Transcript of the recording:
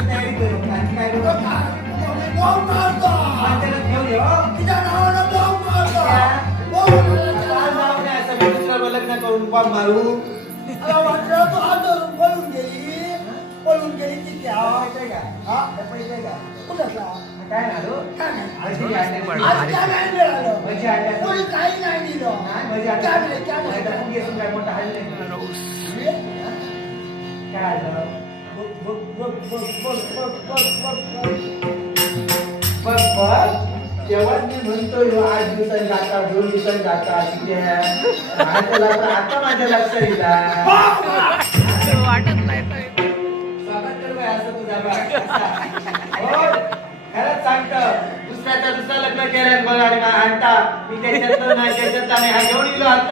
तयारी करू काय करू बॉम्ब मारतो त्याला घेऊन ये हो. तिच्या नावानं बॉम्ब मारतो आज जाऊ नये असं मी दुसऱ्यावर लग्न करून बॉम्ब मारू मला वाटलं तू हात पळून गेली ती त्या पैसे का हा पैसे का कुठला काय झालो काय नाही भजी आणले आज काय नाही मिळालं भजी आणले कोणी काही नाही दिलं नाही भजी आणले काय नाही काय नाही आता फुगे असून काय मोठा हल्ले काय झालं बघ तेव्हाच मी म्हणतोय 8 दिवसांनी जाता 2 दिवसांनी जाता तिथे आता माझ्या लक्षात येईल वाटत नाही स्वागत कर बाई असं तुझा हो खरंच सांगतं दुसऱ्याचं दुसरं लग्न केलं बघ आणि आणता मी त्याच्यातलं नाही त्याच्यातला नाही हा घेऊन गेलो आता